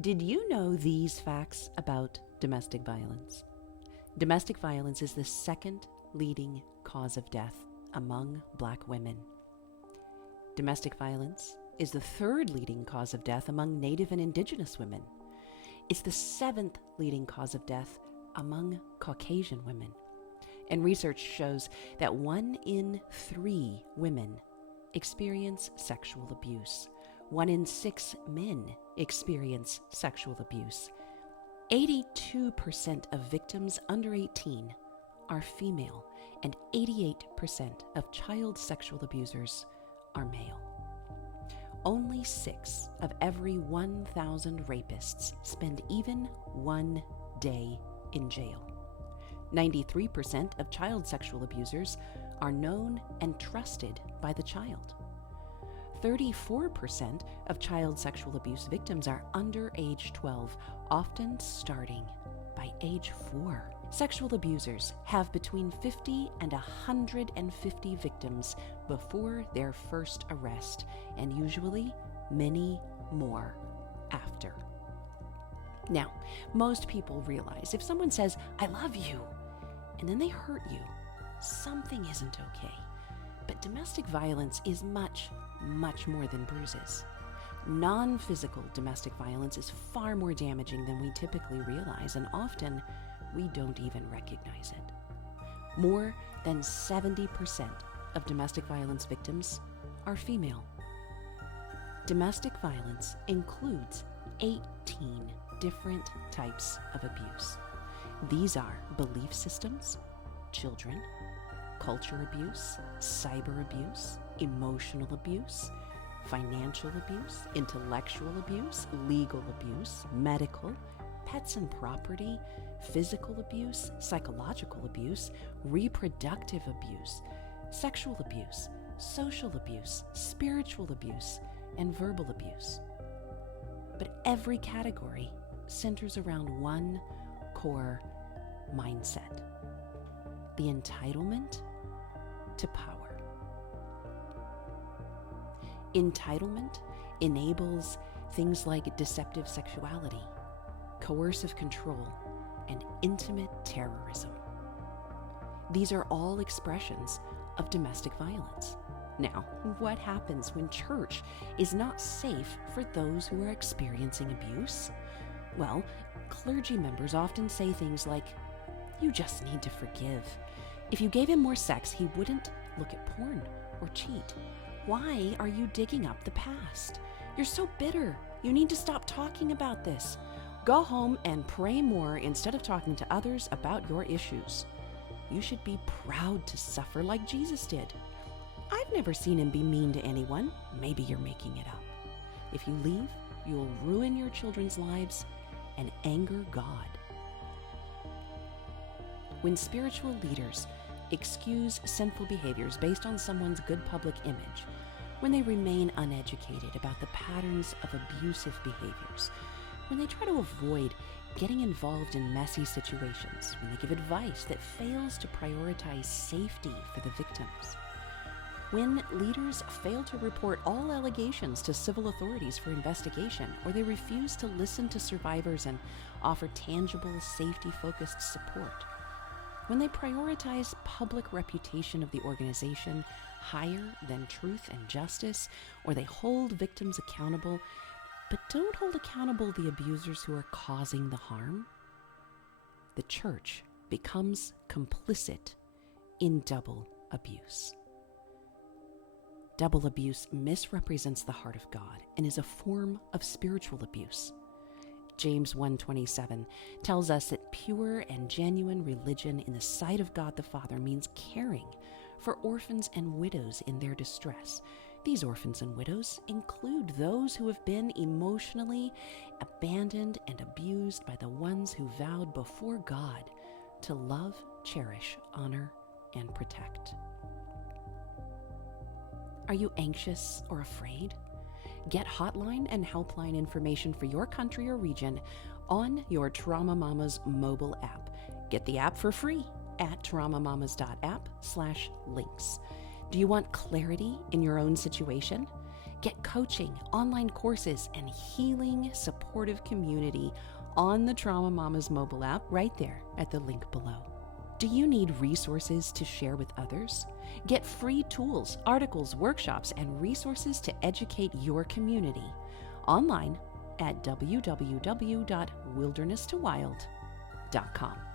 Did you know these facts about domestic violence? Domestic violence is the second leading cause of death among Black women. Domestic violence is the third leading cause of death among Native and Indigenous women. It's the seventh leading cause of death among Caucasian women. And research shows that 1 in 3 women experience sexual abuse. 1 in 6 men experience sexual abuse. 82% of victims under 18 are female, and 88% of child sexual abusers are male. Only 6 of every 1,000 rapists spend even 1 day in jail. 93% of child sexual abusers are known and trusted by the child. 34% of child sexual abuse victims are under age 12, often starting by age 4. Sexual abusers have between 50 and 150 victims before their first arrest, and usually many more after. Now, most people realize if someone says, "I love you," and then they hurt you, something isn't okay. But domestic violence is much more than bruises. Non-physical domestic violence is far more damaging than we typically realize, and often we don't even recognize it. More than 70% of domestic violence victims are female. Domestic violence includes 18 different types of abuse. These are belief systems, children, culture abuse, cyber abuse, emotional abuse, financial abuse, intellectual abuse, legal abuse, medical, pets and property, physical abuse, psychological abuse, reproductive abuse, sexual abuse, social abuse, spiritual abuse, and verbal abuse. But every category centers around one core mindset: the entitlement to power. Entitlement enables things like deceptive sexuality, coercive control, and intimate terrorism. These are all expressions of domestic violence. Now, what happens when church is not safe for those who are experiencing abuse? Well, clergy members often say things like, "You just need to forgive. If you gave him more sex, he wouldn't look at porn or cheat. Why are you digging up the past? You're so bitter. You need to stop talking about this. Go home and pray more instead of talking to others about your issues. You should be proud to suffer like Jesus did. I've never seen him be mean to anyone. Maybe you're making it up. If you leave, you'll ruin your children's lives and anger God." When spiritual leaders excuse sinful behaviors based on someone's good public image, when they remain uneducated about the patterns of abusive behaviors, when they try to avoid getting involved in messy situations, when they give advice that fails to prioritize safety for the victims, when leaders fail to report all allegations to civil authorities for investigation, or they refuse to listen to survivors and offer tangible, safety-focused support, when they prioritize public reputation of the organization higher than truth and justice, or they hold victims accountable but don't hold accountable the abusers who are causing the harm, the church becomes complicit in double abuse. Double abuse misrepresents the heart of God and is a form of spiritual abuse. James 1:27 tells us that pure and genuine religion in the sight of God the Father means caring for orphans and widows in their distress. These orphans and widows include those who have been emotionally abandoned and abused by the ones who vowed before God to love, cherish, honor, and protect. Are you anxious or afraid? Get hotline and helpline information for your country or region on your TraumaMAMAs mobile app. Get the app for free at traumamamas.app/links. Do you want clarity in your own situation? Get coaching, online courses, and healing supportive community on the TraumaMAMAs mobile app right there at the link below. Do you need resources to share with others? Get free tools, articles, workshops, and resources to educate your community online at www.wilderness2wild.com.